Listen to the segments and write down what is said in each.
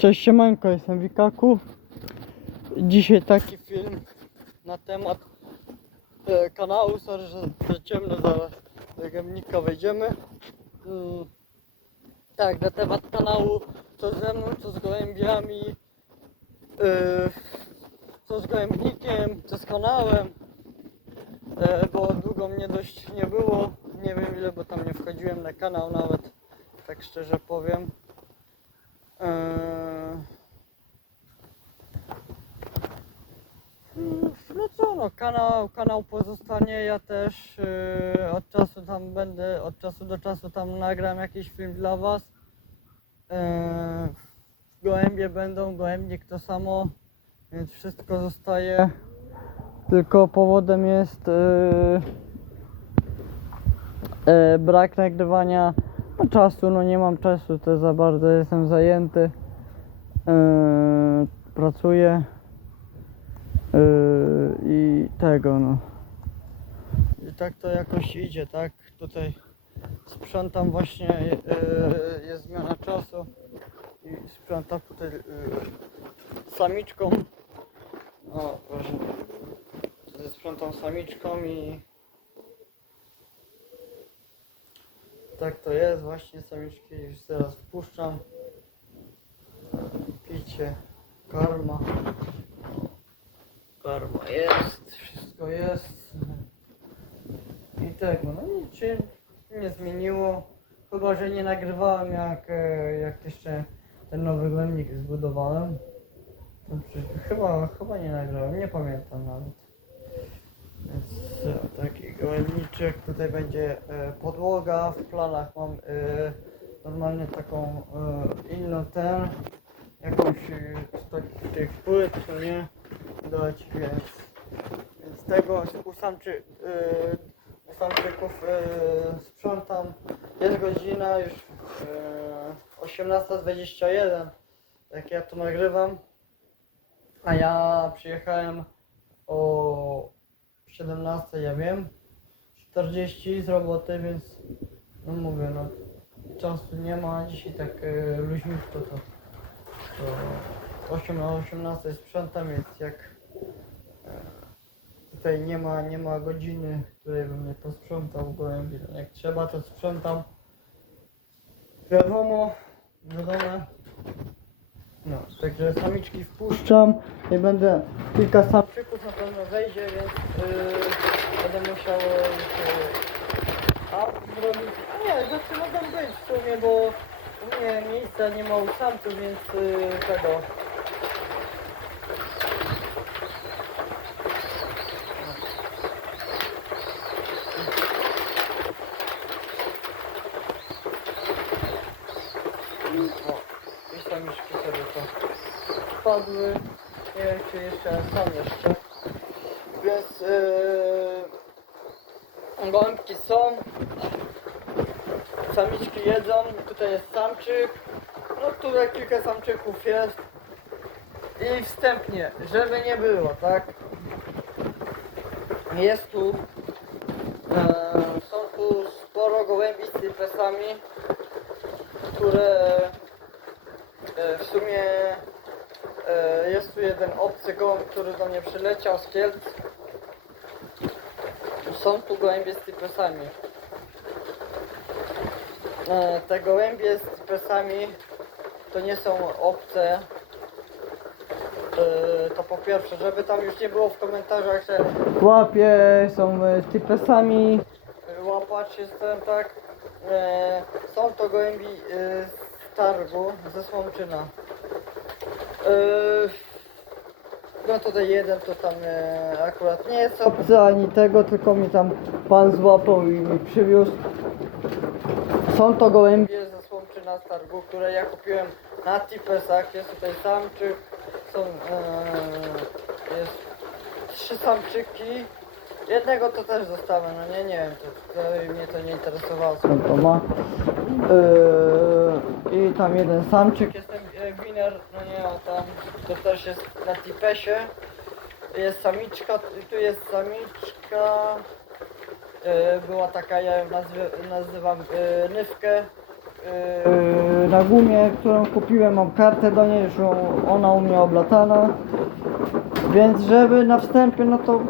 Cześć siemanko, jestem Wikaku. Dzisiaj taki film na temat e, kanału, sorry, że, że ciemno zaraz do gemnika wejdziemy. Mm, tak, na temat kanału, co ze mną, co z gołębiami, e, co z gołębnikiem, co z kanałem, e, bo długo mnie dość nie było, nie wiem ile, bo tam nie wchodziłem na kanał nawet, tak szczerze powiem. Eee, No co no, kanał, kanał pozostanie, ja też yy, od czasu tam będę, od czasu do czasu tam nagram jakiś film dla was. Yy, gołębie będą, gołębnik to samo, więc wszystko zostaje. Tylko powodem jest brak nagrywania no, czasu, no nie mam czasu, to za bardzo jestem zajęty. Yy, pracuję yy, i tego no. I tak to jakoś idzie, tak? Tutaj sprzątam właśnie, yy, jest zmiana czasu i sprzątam tutaj yy, samiczką. O, proszę. Tutaj sprzątam samiczką i Tak to jest, właśnie samiczki już teraz wpuszczam. Picie, karma. Karma jest, wszystko jest. I tego, no nic się nie zmieniło. Chyba, że nie nagrywałem jak, e, jak jeszcze ten nowy głębnik zbudowałem. Przy- Chyba, chyba nie nagrałem, nie pamiętam nawet. Więc e, taki gołębniczek, tutaj będzie e, podłoga, w planach mam e, normalnie taką e, inną ten, jakąś z takich tych płyt, co nie, dać, więc, więc tego z usamczy, e, usamczyków e, sprzątam, jest godzina już e, 18.21, jak ja to nagrywam, a ja przyjechałem o 17, ja wiem. 40 z roboty, więc no mówię, no czasu nie ma, dzisiaj tak e, luźniutko to, to 8 na 18 sprzątam, więc jak e, tutaj nie ma, nie ma godziny, której bym nie posprzątał gołębi, no jak trzeba to sprzątam. Wiadomo, wiadomo. No, także samiczki wpuszczam i będę kilka samczyków na pewno wejdzie, więc yy, będę musiał yy, zrobić. A nie, rzeczy mogą być w sumie, bo u mnie miejsca nie ma u samców, więc yy, tego. O, i samiczki sobie to spadły. Nie wiem czy jeszcze są jeszcze. Więc yy, gołębki są. Samiczki jedzą. Tutaj jest samczyk. No tutaj kilka samczyków jest. I wstępnie, żeby nie było, tak? Jest tu e, są tu sporo gołębi z typesami, które e, w sumie e, jest tu jeden obcy gołąb, który do mnie przyleciał z Kielc. Są tu gołębie z typesami. E, te gołębie z typesami to nie są obce. E, to po pierwsze, żeby tam już nie było w komentarzach, że łapie są e, typesami. Łapacz jestem, tak. E, są to gołębi e, z targu, ze Słomczyna. E, no tutaj jeden to tam e, akurat nie jest obcy ani tego, tylko mi tam pan złapał i mi przywiózł. Są to gołębie ze Słomczyna z targu, które ja kupiłem na tipesach. Jest tutaj samczyk, są e, jest trzy samczyki. Jednego to też zostawię, no nie, nie wiem, to, to mnie to nie interesowało, skąd to ma. Yy, I tam jeden samczyk, jestem e, winner, no nie, a tam to też jest na tipesie. Jest samiczka, tu jest samiczka. E, była taka, ja ją nazwy, nazywam e, Nywkę. yy, na gumie, którą kupiłem, mam kartę do niej, już ją- ona u mnie oblatana. Więc żeby na wstępie, no to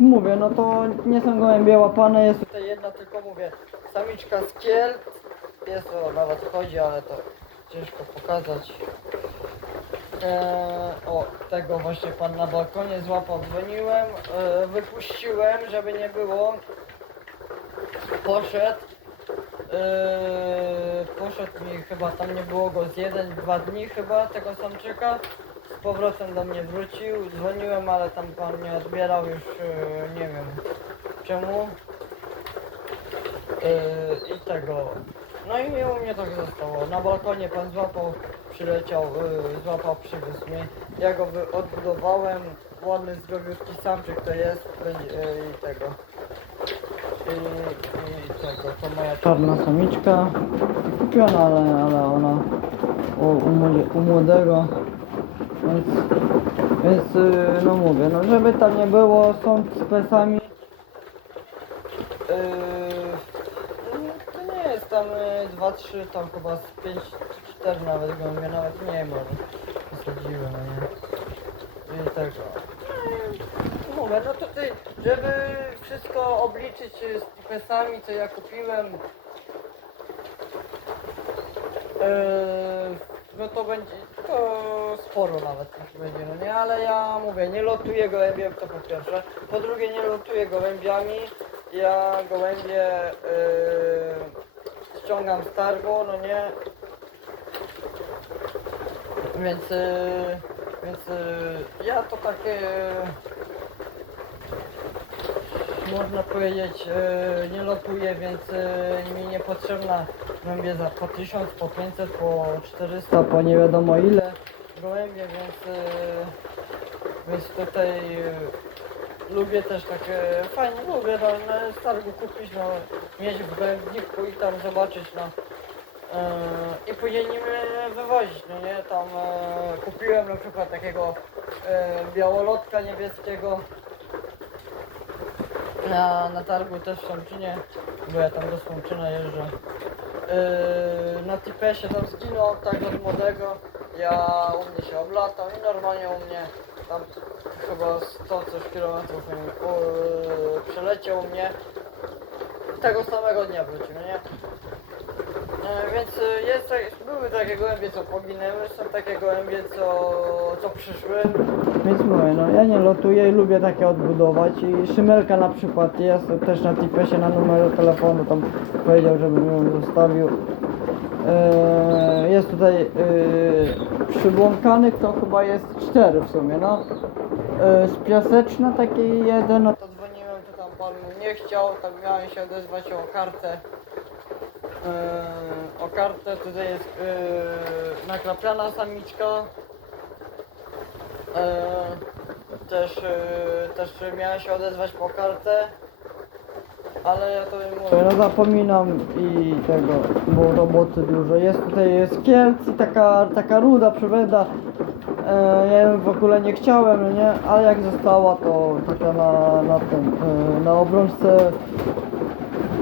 mówię, no to nie są gołębie łapane, jest tutaj jedna tylko mówię, samiczka z Kielc. Jest to nawet chodzi, ale to ciężko pokazać. Eee, o, tego właśnie pan na balkonie złapał, dzwoniłem, e, wypuściłem, żeby nie było. Poszedł. Eee, poszedł mi chyba, tam nie było go z jeden, dwa dni chyba, tego samczyka. Z powrotem do mnie wrócił, dzwoniłem, ale tam pan nie odbierał już, e, nie wiem czemu. Eee, I tego. No i u mnie tak zostało. Na balkonie pan złapał, przyleciał, yy, złapał, przywiózł mnie. Ja go wy- odbudowałem. Ładny, zdrowiutki samczyk to jest. Będzie, yy, I tego. I, I tego, to moja czarna samiczka. Kupiona, ale, ale ona u, u, młodzie- u młodego. Więc, więc yy, no mówię, no żeby tam nie było, są z pesami. Yy, to- to nie jest tam 2-3, tam chyba z 5-4 nawet głębie, nawet nie może. Wysadziłem, no nie. I tego. No, Mówię, no tutaj, żeby wszystko obliczyć y, z tipesami, co ja kupiłem, Yy, no to będzie, to sporo nawet będzie, no nie, ale ja mówię, nie lotuję gołębiem, to po pierwsze, po drugie nie lotuję gołębiami, ja gołębie yy, ściągam z targu, no nie, więc, yy, więc yy, ja to takie można powiedzieć, nie lotuję, więc mi niepotrzebna gołębie za po 1000, po 500, po 400, po nie wiadomo ile gołębie, więc, więc tutaj lubię też takie, fajnie lubię no, na stargu kupić, no, mieć w gołębniku i tam zobaczyć, no, e, i później nim e, wywozić, no nie, tam e, kupiłem na przykład takiego e, białolotka niebieskiego, na, na targu też w Sączynie, bo ja tam do Sączyna jeżdżę. Yy, na Tipesie tam zginął tak od młodego, ja u mnie się oblatał i normalnie u mnie tam chyba 100 coś kilometrów yy, przeleciał mnie. Tego samego dnia wrócił, nie? E, Więc y, jest, tak- były takie gołębie, co poginęły, są takie gołębie, co, co przyszły. Więc mówię, no ja nie lotuję i lubię takie odbudować i Szymelka na przykład jest też na tipesie na numer telefonu, tam powiedział, żebym ją zostawił. E, Jest tutaj e, przybłąkanych, to chyba jest cztery w sumie, no. E, Z piaseczna taki jeden, no to dzwoniłem, to tam pan nie chciał, tak miałem się odezwać o kartę. Yy, o kartę tutaj jest yy, nakrapiana samiczka. Yy, też, yy, też miałem się odezwać po kartę. Ale ja to mówię. No zapominam i tego, bo roboty dużo. Jest tutaj jest Kielc i taka, taka ruda przybęda. E, ja w ogóle nie chciałem, nie? Ale jak została to taka na, na tym, e, na obrączce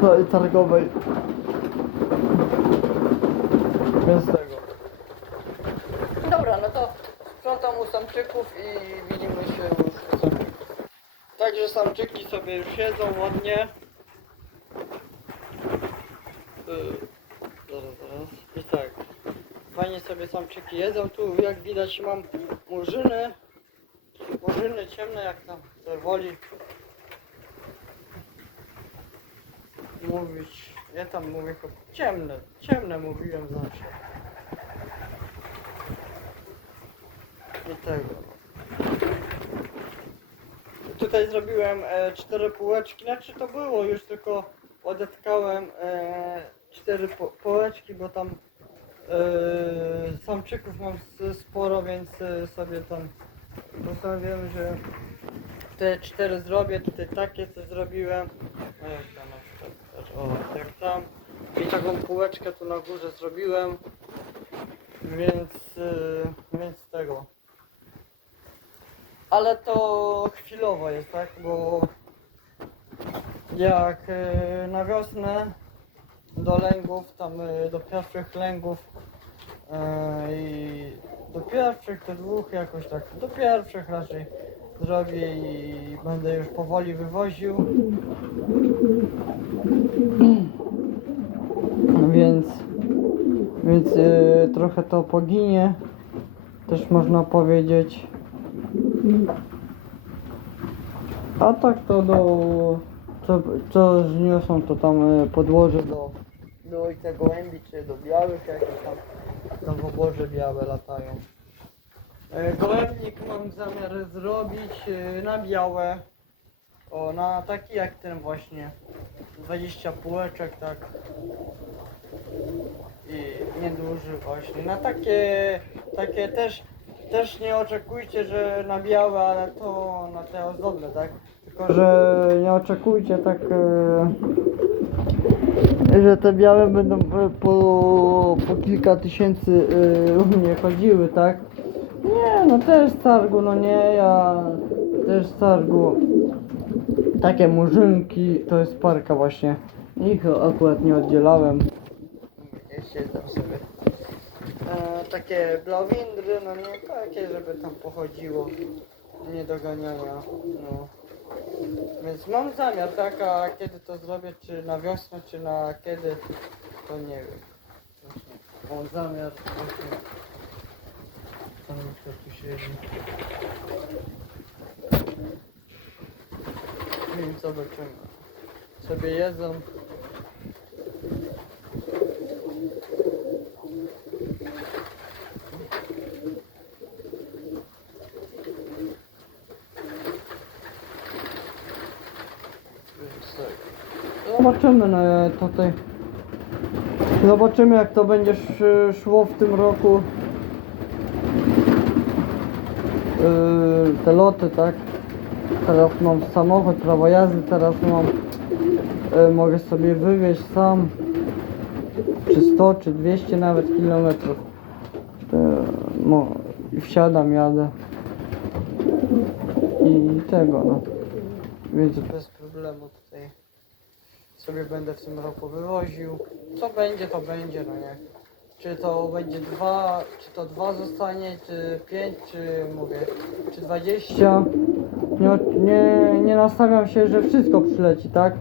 e, targowej. Więc tego. Dobra, no to sprzątam u samczyków i widzimy się już. Także samczyki sobie już siedzą ładnie. Yy, zaraz, zaraz. I tak. Fajnie sobie samczyki jedzą. Tu jak widać mam murzyny. Murzyny ciemne jak tam woli. Mówić. Ja tam mówię ciemne. Ciemne mówiłem zawsze. I tego. Tutaj zrobiłem e, cztery półeczki, znaczy to było już tylko odetkałem e, cztery po, bo tam e, samczyków mam sporo, więc e, sobie tam postanowiłem, że te cztery zrobię, tutaj takie coś zrobiłem. O, jak tam na przykład, o, jak tam. I taką półeczkę tu na górze zrobiłem, więc, e, więc tego. Ale to chwilowo jest, tak? Bo jak e, na wiosnę do lęgów, tam y, do pierwszych lęgów y, i do pierwszych, do dwóch jakoś tak, do pierwszych raczej zrobię i będę już powoli wywoził. Więc, więc y, trochę to poginie, też można powiedzieć. A tak to do, co, co zniosą to tam podłoże do, do ojca gołębi czy do białych jakieś tam, tam w oborze białe latają. E, Gołębnik mam zamiar zrobić e, na białe. O, na taki jak ten właśnie. 20 półeczek, tak. I nieduży właśnie. Na takie, takie też, też nie oczekujcie, że na białe, ale to na te ozdobne, tak? Tylko, że nie oczekujcie tak, e, że te białe będą po, po kilka tysięcy e, u mnie chodziły, tak? Nie, no też z targu, no nie, ja też z targu. Takie murzynki, to jest parka właśnie. Ich akurat nie oddzielałem. Siedzę sobie. E, takie blawindry, no nie takie, żeby tam pochodziło. Nie doganiania, no. Więc mam zamiar, tak, a kiedy to zrobię, czy na wiosnę, czy na kiedy, to nie wiem. Właśnie. Mam zamiar właśnie tam kto tu siedzi. I zobaczymy. Sobie jedzą. Więc tak. Zobaczymy no, tutaj. Zobaczymy jak to będzie sz- szło w tym roku. Yy, te loty, tak? Teraz mam samochód, prawo jazdy, teraz mam yy, mogę sobie wywieźć sam czy 100, czy 200 nawet kilometrów yy, mo, i wsiadam, jadę i tego no więc bez problemu sobie będę w tym roku wywoził co będzie to będzie, no nie czy to będzie dwa, czy to dwa zostanie, czy pięć, czy mówię, czy dwadzieścia. Nie, nie, nie nastawiam się, że wszystko przyleci, tak?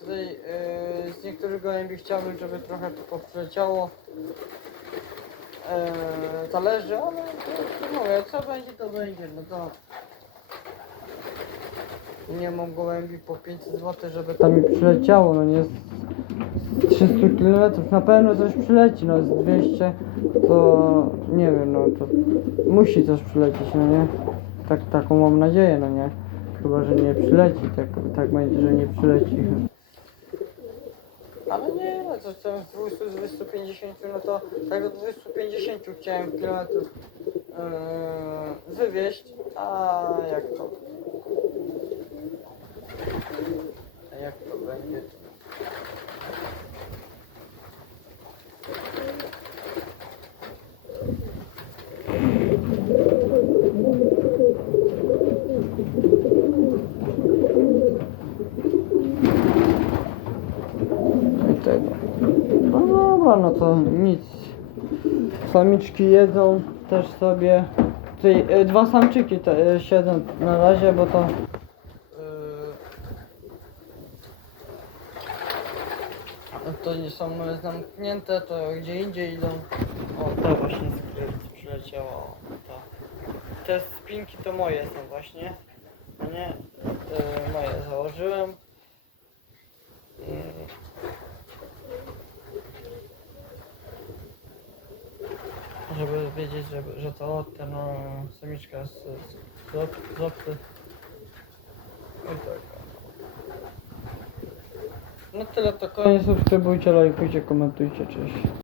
Tutaj yy, z niektórych gołębi chciałbym, żeby trochę to poprzyleciało. Yy, zależy, ale to, to mówię, co będzie, to będzie, no to... Nie mam gołębi po 500 zł, żeby tam mi przyleciało, no nie z 300 km na pewno coś przyleci, no z 200 to nie wiem, no to musi coś przylecieć, no nie? Tak, taką mam nadzieję, no nie? Chyba, że nie przyleci, tak, tak będzie, że nie przyleci. Ale nie, no to co z 200, z 250, no to tak do 250 chciałem kilometrów yy, wywieźć, a jak to? A jak to będzie? Tego. No dobra, no to nic. Samiczki jedzą też sobie. Tutaj e, dwa samczyki te, e, siedzą na razie, bo to. No to nie są zamknięte, to gdzie indziej idą. O, to właśnie o, To. Te spinki to moje są właśnie. No nie? E, moje założyłem. Żeby wiedzieć, że, że to ten no, samiczka z, z, z, op- z opty. I tak. No tyle to koniec. Subskrybujcie, lajkujcie, komentujcie. Cześć.